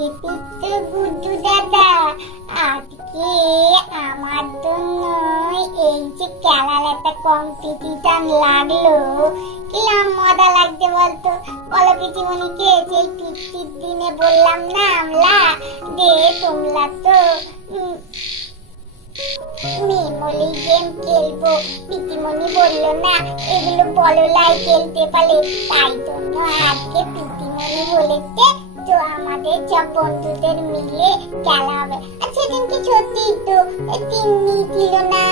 দেখেছি তো গুড্ডু দাদা, আজকে আমার জন্য এই যে খেলার একটা কম্পিটিশন লাগলো, কিরম মজা লাগছে বলতো। বলো পিসিমণিকে, সেই বৃষ্টির দিনে বললাম না আমরা যে তোমরা তো মেমোরি গেম খেলবো, পিসিমণি বললো না এগুলো বলো লাই খেলতে পারে, তাই জন্য আজকে পিসিমণি বলেছে তো আমাদের সব বন্ধুদের মিলে খেলা হবে। আর সেদিনকে সত্যি তো তিন্নি ছিল না,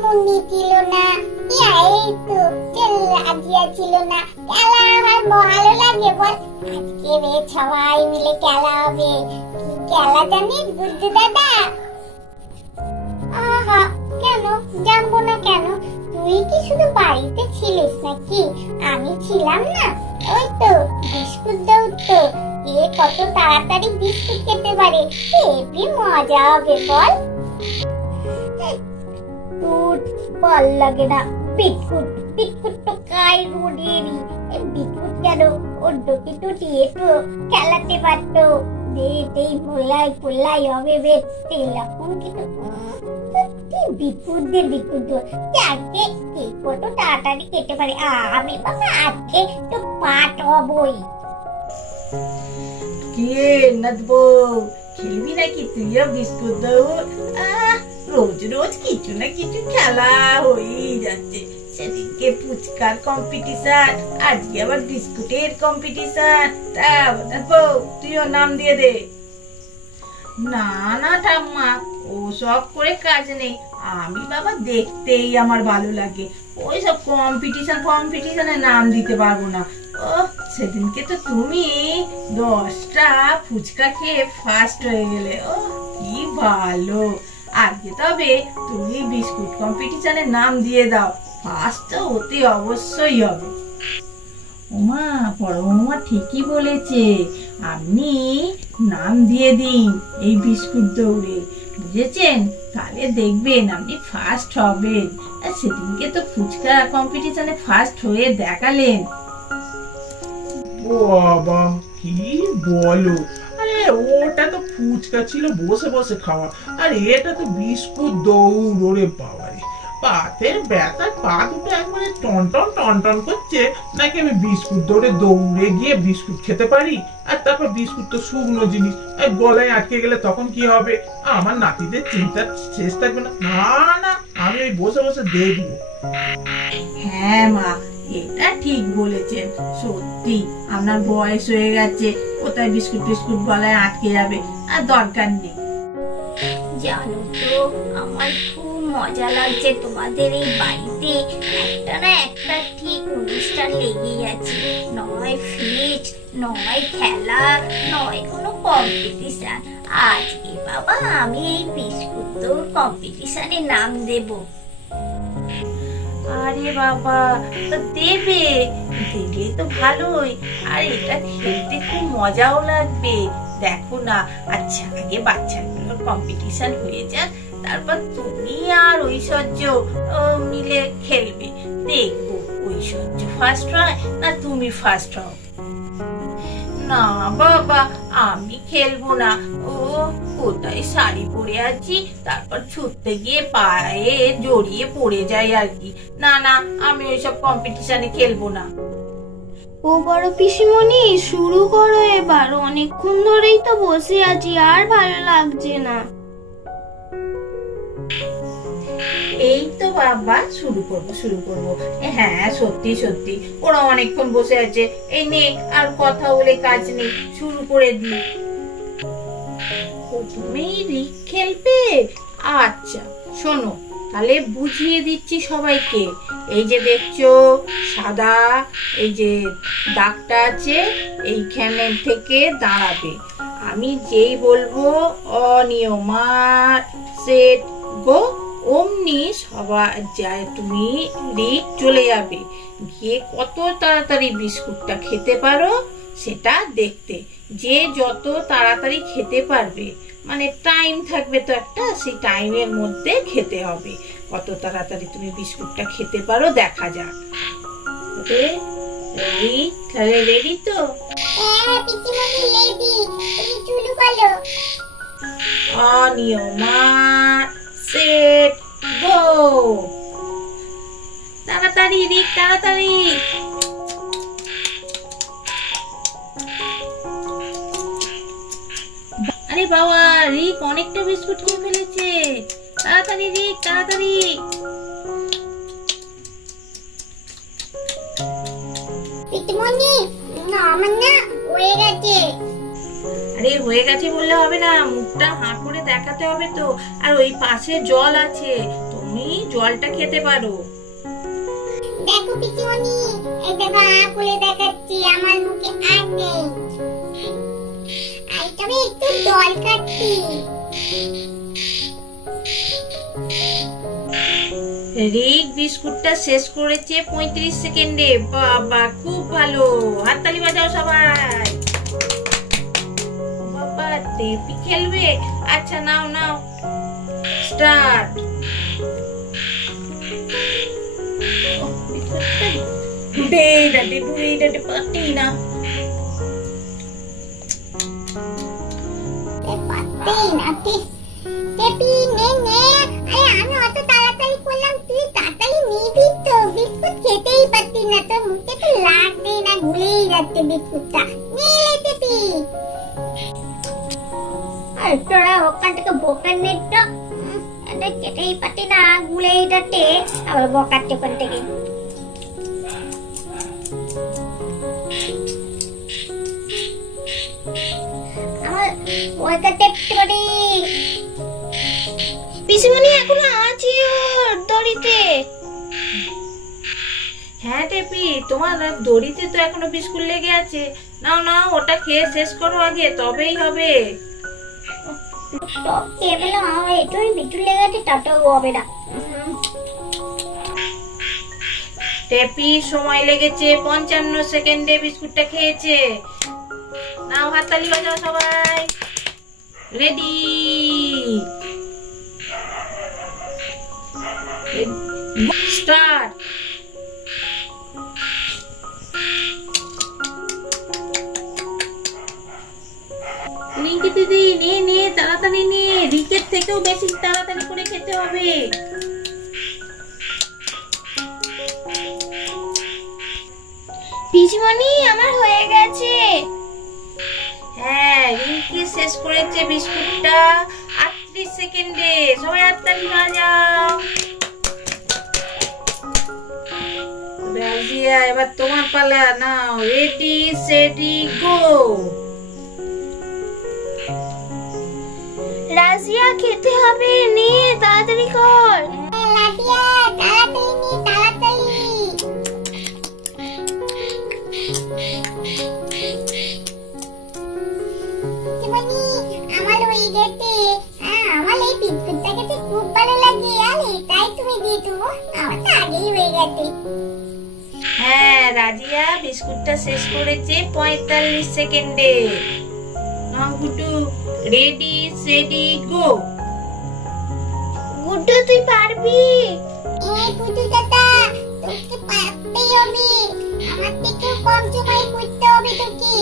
মুন্নি ছিল না, এই তো রাজিয়া ছিল না, খেলা আমার ভালো লাগে বল। আজকে সবাই মিলে খেলা হবে। কি খেলা জানিস গুড্ডু দাদা? আহা, কেন জানবো না কেন? তুই কি শুধু বাড়িতে ছিলিস নাকি? আমি ছিলাম না। ওই তো বিস্কুট দৌড়তো, এ কত তাড়াতাড়ি বিস্কুট খেতে পারে, হেবি মজা হবে বল। ভাল লাগে না বিস্কুট, বিস্কুট তো খাই রোডেরই, বিস্কুট কেন ওর ডোকে তো দিয়ে তো খেলাতে পারতো। এই পোলাই পোলাই হবে বেশ তেলাপুন, কিন্তু বিস্কুট দিয়ে বিস্কুট আজকে কত তাড়াতাড়ি খেতে পারে। আমি বাবা আজকে তো পাট হবই। কে নাচবো, খেলবি নাকি তুইও বিস্কুট দৌড়? রোজ রোজ কিছু না কিছু খেলা হয়েই যাচ্ছে। সেদিনকে ফুচকার কম্পিটিশন, আজকে আবার বিস্কুটের কম্পিটিশন। তা নাচবো, তুইও নাম দিয়ে দে। না না ঠাম্মা, ও সব করে কাজ নেই। আমি বাবা দেখতেই আমার ভালো লাগে, ওই সব কম্পিটিশনে নাম দিতে পারবো না। ও সেদিনকে তো তুমি 10টা ফুচকা খেয়ে ফার্স্ট হয়ে গেলে, ও কি ভালো। আজকে তবে তুমি বিস্কুট কম্পিটিশনে নাম দিয়ে দাও, ফার্স্ট তো হতে অবশ্যই হবে। ওমা, পরমা ঠিকই বলেছে, আপনি নাম দিয়ে দিন এই বিস্কুট দৌড়ে, বুঝেছেন? তাহলে দেখবেন আপনি ফার্স্ট হবেন। সেদিনকে তো ফুচকা কম্পিটিশনে ফার্স্ট হয়ে দেখালেন। বাবা কি বলো, আরে ওটা তো ফুচকা ছিল বসে বসে খাওয়া, আর এটা তো বিস্কুট দৌড়। ওরে বাবা রে, পাতের ব্যথা, পা দুটো একবারে টনটন টনটন করছে। নাকি আমি বিস্কুট দৌড়ে গিয়ে বিস্কুট খেতে পারি? আর তারপর বিস্কুট তো শুকনো জিনিস, গলায় আটকে গেলে তখন কি হবে? আমার নাতিদের চিন্তার শেষ থাকবে না। না না, আমি এই বসে বসে দেখবো। হ্যাঁ মা, এটা ঠিক বলেছেন। সত্যি আপনার বয়স হয়ে গেছে, কোথায় বিস্কুট টিস্কুট গলায় আটকে যাবে, আর দরকার নেই। জানো তো আমার খুব মজা লাগছে তোমাদের এই বাড়িতে একটা না একটা ঠিক অনুষ্ঠান লেগেই আছে। নয় ফিস্ট, নয় খেলা, নয় কোনো কম্পিটিশন। আজকে বাবা আমি এই বিস্কুট দৌড় কম্পিটিশনে নাম দেব। আরে বাবা, তো দেবে, দিলে তো ভালোই, আর এটা খেলতে খুব মজাও লাগবে। দেখো না, আচ্ছা আগে বাচ্চাগুলোর কম্পিটিশন হয়ে যাক, তারপর তুমি আর ঐশ্বর্য মিলে খেলবে। দেখবো ঐশ্বর্য ফার্স্ট হয় না তুমি ফার্স্ট হও। না বাবা, আমি খেলবো না। ও কোথায় শাড়ি পরে আছি, তারপর ছুটতে গিয়ে পায়ে জড়িয়ে পড়ে যাই আর কি। না না, আমি ওইসব কম্পিটিশনে খেলবো না। ও বড় পিসিমণি, শুরু করো এবার, অনেকক্ষণ ধরেই তো বসে আছি, আর ভালো লাগছে না। এই তো বাবা, শুরু করবো। হ্যাঁ সত্যি সত্যি, ওরা অনেকক্ষণ বসে আছে। এই নে, আর কথা বলে কাজ নেই, শুরু করে দি। প্রথমেই রিক খেলবে। আচ্ছা শোনো, তাহলে বুঝিয়ে দিচ্ছি সবাইকে। এই যে দেখছো সাদা এই যে দাগটা আছে, এইখানে থেকে দাঁড়াবে। আমি যেই বলবো অনিয়মার সেট গো, অমনি সবাই যায়, তুমি রিক চলে যাবে, গিয়ে কত তাড়াতাড়ি বিস্কুটটা খেতে পারো সেটা দেখতে। যে যত তাড়াতাড়ি খেতে পারবে, মানে টাইম থাকবে তো একটা, সেই টাইমের মধ্যে খেতে হবে। কত তাড়াতাড়ি তুমি বিস্কুটটা খেতে পারো দেখা যাক। এই তাহলে রেডি তো? হ্যাঁ পিসিমণি রেডি, তুমি শুরু করো। On your mark, set, go! তাড়াতাড়ি রিক, তাড়াতাড়ি। আরে বাবা, রিক অনেকটা বিস্কুট খেয়ে ফেলেছে। তাড়াতাড়ি রিক, তাড়াতাড়ি। পিসিমণি না আমার না হয়ে গেছে। আরে হয়ে গেছে বললে হবে না, মুখটা হাঁ করে দেখাতে হবে তো। আর ওই পাশে জল আছে, তুমি জলটা খেতে পারো। দেখো পিসিমণি, এই দেখো খুলে দেখাচ্ছি, আমার মুখে আর নেই। আর তবে একটু জল খাচ্ছি। রিক বিস্কুটটা শেষ করেছে 35 সেকেন্ডে। বাবা খুব ভালো, হাততালি বাজাও সবাই। বাবা টেপি খেলবে? আচ্ছা নাও নাও, স্টার্ট। ডুবে পারতি না। পারতেই না। টেপি নে নে। আরে আমি অত তাড়াতাড়ি করলাম, তুই তাড়াতাড়ি নিবি তো। বিস্কুট খেতেই পারতি না, তোর মুখে তো লাগতেই না, গুলেই যাচ্ছে বিস্কুটটা। নিয়ে টেপি। আর তোরা ওখান থেকে বোকার নেটটা এটা খেতেই পারতি না, গুলেই যাচ্ছে। আবার বোকাচ্ছে ওখান থেকে। আমার ওইটা টেপতে পারি। পিসিমণি এখনো আছে ওর দড়িতে। হ্যাঁ টেপি, তোমার দড়িতে তো এখনো বিস্কুট লেগে আছে। নাও নাও, ওটা খেয়ে শেষ করো আগে, তবেই হবে। টেপি সময় লেগেছে 55 সেকেন্ডে বিস্কুটটা খেয়েছে। নাও হাততালি বাজাও সবাই। Ready, start. রিঙ্কি দিদি নে নে, তাড়াতাড়ি নে, রিকের থেকেও বেশি তাড়াতাড়ি করে খেতে হবে। পিসিমণি আমার হয়ে গেছে। হ্যাঁ রিঙ্কি শেষ করেছে বিস্কুটটা 38 সেকেন্ডে। সবাই হাততালি বাজাও। রাজিয়া এবার তোমার পালা, নাও রেডি সেটি গো। রাজিয়া খেতে হবে, নে তাড়াতাড়ি কর। লাঠিয়া তাড়াতাড়ি নে, তাড়াতাড়ি। জীবনী আমার হয়ে গেছে। আমার এই বিস্কুটটা খেতে খুব ভালো লাগে, আর এটাই তুমি দিয়ে দেবো। আমার তো আগেই হয়ে গেছে। হ্যাঁ রাজিয়া বিস্কুটটা শেষ করেছে 45 সেকেন্ডে। নাও গুটু, রেডি সেটি গো। গুড্ডু তুই পারবি। এই গুড্ডু দাদা, তোকে পারতেই হবে। আমার থেকেও কম সময় করতে হবে তোকে।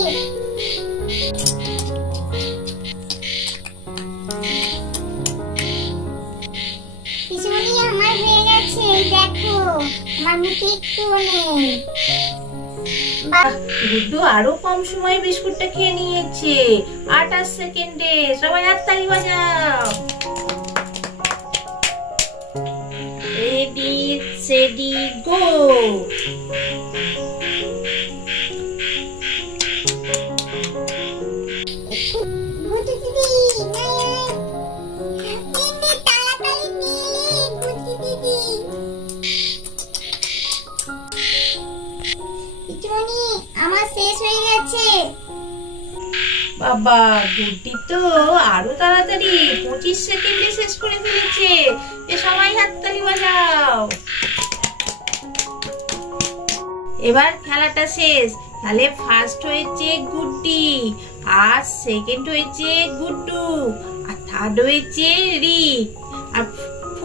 পিছনে আমার হয়ে গেছে, দেখো আমার মুখে একটুও নেই। গুড্ডু আরো কম সময়ে বিস্কুটটা খেয়ে নিয়েছে 28 সেকেন্ডে। সবাই হাততালি বাজাও। রেডি সেটি গো। গুড্ডু দিদি নে, তাড়াতাড়ি নিয়ে গুড্ডু দিদি। পিছনে আমার শেষ হয়ে গেছে। বাবা গুড্ডি তো আরো তাড়াতাড়ি 25 সেকেন্ডে শেষ করে ফেলেছে। এ সবাই হাততালি বাজাও। এবার খেলাটা শেষ। তাহলে ফার্স্ট হয়েছে গুড্ডি, আর সেকেন্ড হয়েছে গুড্ডু, আর থার্ড হয়েছে রিক, আর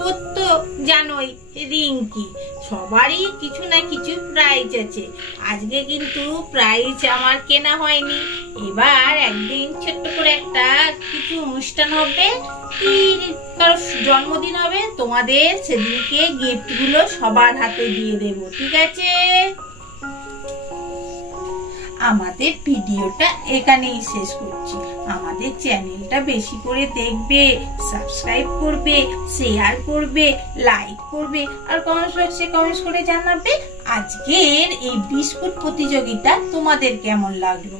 ওর তো জানোই রিঙ্কি, সবারই কিছু না কিছু প্রাইজ আছে। আজকে কিন্তু প্রাইজ আমার কেনা হয়নি। এবার একদিন ছোট্ট করে একটা কিছু অনুষ্ঠান হবে, কি কারো জন্মদিন হবে, তোমাদের সেদিনকে গিফট গুলো সবার হাতে দিয়ে দেবো, ঠিক আছে? আমাদের ভিডিওটা এখানেই শেষ করছি। আমাদের চ্যানেলটা বেশি করে দেখবে, সাবস্ক্রাইব করবে, শেয়ার করবে, লাইক করবে, আর কমেন্ট বক্সে কমেন্টস করে জানাবে আজকের এই বিস্কুট প্রতিযোগিতা তোমাদের কেমন লাগলো।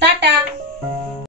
টাটা।